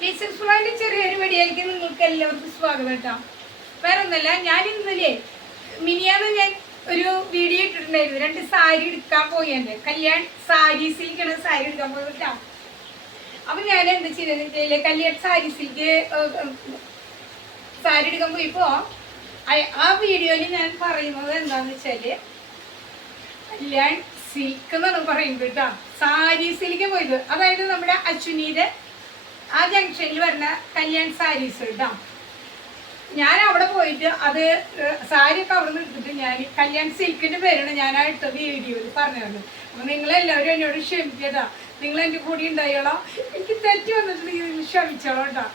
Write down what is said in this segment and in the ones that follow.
Teachers ഫ്ലോയിന്റെ ചെറിയൊരു വീഡിയോയിലേക്ക് നിങ്ങൾക്ക് എല്ലാവർക്കും സ്വാഗതം കേട്ടോ. വേറെ ഒന്നല്ല, ഞാൻ ഇന്നലെ മിനിയാന്ന് ഞാൻ ഒരു വീഡിയോ ഇട്ടിട്ടുണ്ടായിരുന്നു. 2 സാരി എടുക്കാൻ പോയെന്റെ കല്യാൺ സാരീസിലേക്കാണ് സാരി എടുക്കാൻ പോയത് കേട്ടോ. അപ്പൊ ഞാൻ എന്താ ചെയ്തത്, കല്യാൺ സാരീസിലേക്ക് സാരി എടുക്കാൻ പോയപ്പോ ആ വീഡിയോയിൽ ഞാൻ പറയുന്നത് എന്താന്ന് വെച്ചാല് കല്യാൺ സിൽക്ക് എന്നാണ് പറയുന്നത് കേട്ടോ. സാരീസിലേക്ക് പോയത്, അതായത് നമ്മുടെ അശ്വിനിയുടെ ആ ജംഗ്ഷനിൽ വരുന്ന കല്യാൺ സാരീസ് കേട്ടോ. ഞാൻ അവിടെ പോയിട്ട് അത് സാരിയൊക്കെ അവിടെ നിന്ന് എടുത്തിട്ട് ഞാൻ കല്യാൺ സിൽക്കിന്റെ പേരാണ് ഞാൻ ആ ഇട്ട വീഡിയോയിൽ പറഞ്ഞത്. അപ്പൊ നിങ്ങളെല്ലാവരും എന്നോട് ക്ഷമിക്കട്ടാ, നിങ്ങൾ എൻ്റെ കൂടി ഉണ്ടായോളോ. എനിക്ക് തെറ്റ് വന്നിട്ടുണ്ടെങ്കിൽ നിങ്ങൾ ക്ഷമിച്ചോളോ കേട്ടോ.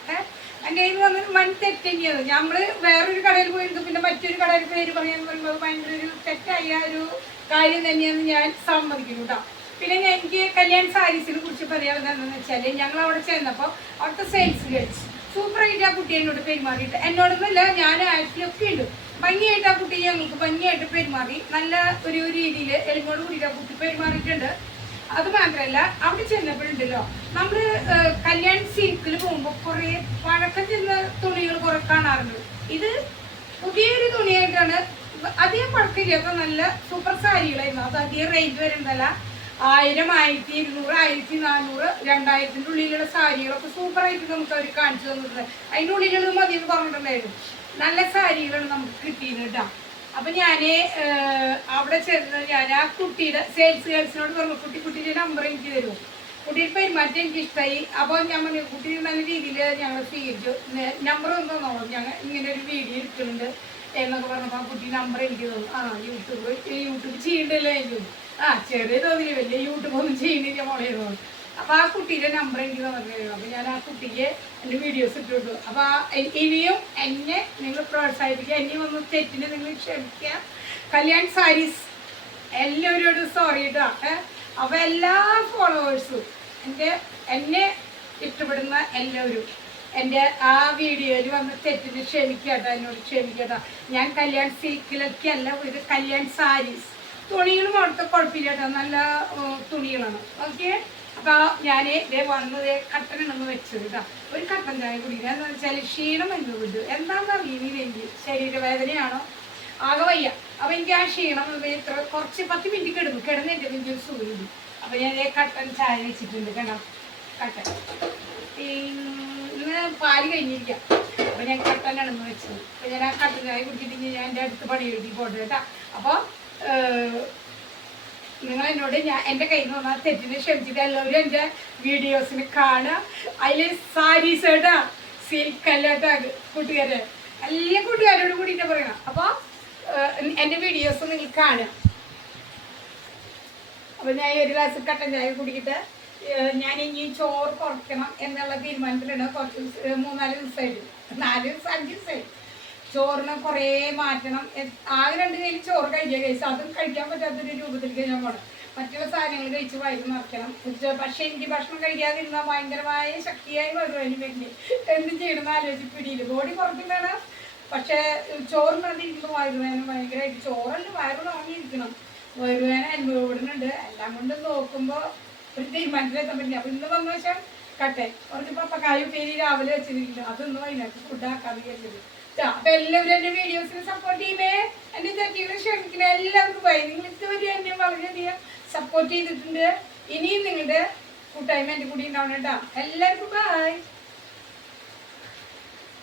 എൻ്റെ കയ്യിൽ വന്ന് വൻ തെറ്റ് തന്നെയാണ്. നമ്മൾ വേറൊരു കടയിൽ പോയിരുന്നു, പിന്നെ മറ്റൊരു കടയിൽ പേര് പറയാൻ പറയുമ്പോൾ ഭയങ്കര ഒരു തെറ്റായ ഒരു കാര്യം തന്നെയാണ് ഞാൻ സമ്മതിക്കുന്നു കേട്ടോ. പിന്നെ എനിക്ക് കല്യാൺ സാരീസിനെ കുറിച്ച് പറയാവുന്നത് എന്താണെന്ന് വെച്ചാൽ, ഞങ്ങൾ അവിടെ ചെന്നപ്പോൾ അവിടുത്തെ സെയിൽസ് ഗേൾസ് സൂപ്പറായിട്ട് ആ കുട്ടി എന്നോട് പെരുമാറിയിട്ട്, എന്നോടൊന്നുമില്ല ഞാൻ ആക്ച്വലൊക്കെ ഉണ്ട്, ഭംഗിയായിട്ട് ആ കുട്ടി ഞങ്ങൾക്ക് ഭംഗിയായിട്ട് പെരുമാറി, നല്ല ഒരു രീതിയിൽ എളിമോട് കൂടിയിട്ട് ആ കുട്ടി പെരുമാറിയിട്ടുണ്ട്. അത് മാത്രമല്ല, അവിടെ ചെന്നപ്പോഴുണ്ടല്ലോ നമ്മൾ കല്യാൺ സിൽക്കിൽ പോകുമ്പോൾ കുറേ പഴക്കം ചെന്ന തുണികൾ കുറെ കാണാറുണ്ട്. ഇത് പുതിയൊരു തുണിയായിട്ടാണ്, അധികം പഴക്കില്ലാത്ത നല്ല സൂപ്പർ സാരികളായിരുന്നു. അത് അധികം റേഞ്ച് വരുന്നതല്ല, 1000, 1200, 1400, 2000-ൻ്റെ ഉള്ളിലുള്ള സാരികളൊക്കെ സൂപ്പറായിട്ട് നമുക്ക് അവർ കാണിച്ചു തന്നിട്ടുണ്ട്. അതിൻ്റെ ഉള്ളിലുള്ള മതി എന്ന് പറഞ്ഞിട്ടുണ്ടായിരുന്നു. നല്ല സാരികളാണ് നമുക്ക് കിട്ടിയത് കേട്ടോ. അപ്പം ഞാൻ അവിടെ ചെന്ന് ഞാൻ ആ കുട്ടിയുടെ സെയിൽസ് ഗേൾസിനോട് പറഞ്ഞു, കുട്ടിയുടെ നമ്പർ എനിക്ക് തരുമോ, കുട്ടിയുടെ പെരുമാറ്റം എനിക്ക് ഇഷ്ടമായി. അപ്പോൾ ഞാൻ പറഞ്ഞു, കുട്ടി നല്ല രീതിയിൽ ഞങ്ങൾ സ്വീകരിച്ചു, നമ്പർ ഒന്ന് തന്നോളൂ, ഞങ്ങൾ ഇങ്ങനെ ഒരു വീഡിയോ എടുക്കുന്നുണ്ട് എന്നൊക്കെ പറഞ്ഞപ്പോൾ ആ കുട്ടി നമ്പർ എനിക്ക് തോന്നും. യൂട്യൂബ് ചെയ്യണ്ടല്ലോ എനിക്ക് ചെറിയ തോന്നി, വലിയ യൂട്യൂബ് ഒന്നും ചെയ്യണില്ല മോളെ തോന്നും. അപ്പോൾ ആ കുട്ടിയുടെ നമ്പർ എനിക്ക് തന്നിട്ടുണ്ടായിരുന്നു. അപ്പോൾ ഞാൻ ആ കുട്ടിക്ക് എൻ്റെ വീഡിയോസ് ഇട്ടിട്ടു. അപ്പോൾ ഇനിയും എന്നെ നിങ്ങൾ പ്രോത്സാഹിപ്പിക്കുക, ഇനിയും ഒന്ന് തെറ്റിന് നിങ്ങൾ ക്ഷമിക്കുക. കല്യാൺ സാരീസ് എല്ലാവരോടും സോറി കേട്ടോ. അപ്പോൾ എല്ലാ ഫോളോവേഴ്സും എന്നെ ഇഷ്ടപ്പെടുന്ന എല്ലാവരും എൻ്റെ ആ വീഡിയോയിൽ വന്ന് തെറ്റിന് ക്ഷമിക്കട്ടോ, എന്നോട് ക്ഷമിക്കട്ടോ. ഞാൻ കല്യാൺ സിൽക്കിലൊക്കെ അല്ല, ഇത് കല്യാൺ സാരീസ് തുണികളും അവിടുത്തെ കുഴപ്പമില്ല കേട്ടോ, നല്ല തുണികളാണ്. ഓക്കെ. അപ്പോൾ ഞാൻ ഇതേ വന്നത് കട്ടനാണെന്ന് വെച്ചത് കേട്ടോ. ഒരു കട്ടൻ ചായ കുടിക്കുക എന്ന് വെച്ചാൽ ക്ഷീണം എന്ന് വിട്ടു, എന്താണെന്ന് അറിയുന്നില്ല, എനിക്ക് ശരീരവേദനയാണോ ആകെ വയ്യ. അപ്പോൾ എനിക്ക് ആ ക്ഷീണം ഇത്ര കുറച്ച് 10 മിനിറ്റ് കിടന്നിട്ട് എനിക്കൊരു സുഖമില്ല. അപ്പോൾ ഞാൻ ഇതേ കട്ടൻ ചായ വെച്ചിട്ടുണ്ട് കേട്ടോ. കട്ടൻ ഇന്ന് പാല് കഴിഞ്ഞിരിക്കാം. അപ്പോൾ ഞാൻ കട്ടനാണെന്ന് വെച്ചത്. അപ്പോൾ ഞാൻ ആ കട്ടൻ ചായ കുടിച്ചിട്ട് ഞാൻ എൻ്റെ അടുത്ത് പണി എഴുതി പോട്ടെ കേട്ടോ. അപ്പോൾ നിങ്ങൾ എന്നോട് എൻ്റെ കയ്യിൽ നിന്ന് വന്നാൽ തെറ്റിന് ക്ഷമിച്ചിട്ട് എല്ലാവരും എൻ്റെ വീഡിയോസിന് കാണുക. അതിൽ സാരീസ് കേട്ടാ, സിൽക്കല്ല കേട്ടോ കൂട്ടുകാരെ, എല്ലാ കൂട്ടുകാരോടും കൂടിയിട്ട് പറയണം. അപ്പോൾ എൻ്റെ വീഡിയോസ് നിങ്ങൾ കാണുക. അപ്പോൾ ഞാൻ ഒരു ഗ്ലാസ് കട്ടൻ ചായ കുടിക്കിട്ട് ഞാൻ ഇനി ചോറ് കുറയ്ക്കണം എന്നുള്ള തീരുമാനത്തിലാണ്. കുറച്ച് 3-4 ദിവസമായിട്ട്, 4-5 ദിവസമായിട്ട് ചോറിന് കുറേ മാറ്റണം. ആകെ 2 കയ്യിൽ ചോറ് കഴിക്കുക, അതും കഴിക്കാൻ പറ്റാത്തൊരു രൂപത്തിലേക്ക് ഞാൻ പോകണം. മറ്റുള്ള സാധനങ്ങൾ കഴിച്ച് വയറ് നിറയ്ക്കണം. പക്ഷേ എനിക്ക് ഭക്ഷണം കഴിക്കാതിരുന്നാൽ ഭയങ്കരമായ ശക്തിയായി വരും. അതിന് വേണ്ടി എന്ത് ചെയ്യണമെന്ന് ആലോചിച്ച് പിടിയില്ല. ബോഡി കുറയ്ക്കുന്നതാണ്, പക്ഷേ ചോറിനകത്തിരിക്കുമ്പോൾ വയറുവേദന ഭയങ്കരമായിട്ട്. ചോറല്ല, വയറ് വാങ്ങിയിരിക്കണം, വയറുവേദന അനുഭവപ്പെടുന്നുണ്ട്. എല്ലാം കൊണ്ടും നോക്കുമ്പോൾ ഒരു തീരുമാനത്തിലെത്താൻ പറ്റില്ല. അപ്പോൾ ഇന്ന് വന്ന വെച്ചാൽ കട്ടെ കുറച്ച് പപ്പക്കായ ഉപ്പേരി രാവിലെ വെച്ചിരിക്കില്ല, അതൊന്നും വൈകുന്നേരത്ത് ഫുഡാക്കാതെ വിചാരിച്ചത്. അപ്പൊ എല്ലാവരും എൻ്റെ വീഡിയോസിന് സപ്പോർട്ട് ചെയ്യുമേ, എൻ്റെ തെറ്റുകൾ ക്ഷമിക്കണേ. എല്ലാവർക്കും ബൈ. നിങ്ങൾ ഇതുവരെ എന്നെ വളരെയധികം സപ്പോർട്ട് ചെയ്തിട്ടുണ്ട്. ഇനിയും നിങ്ങളുടെ കൂട്ടായ്മ എൻ്റെ കൂടി ഉണ്ടാവണം കേട്ടോ. എല്ലാവർക്കും ബൈ.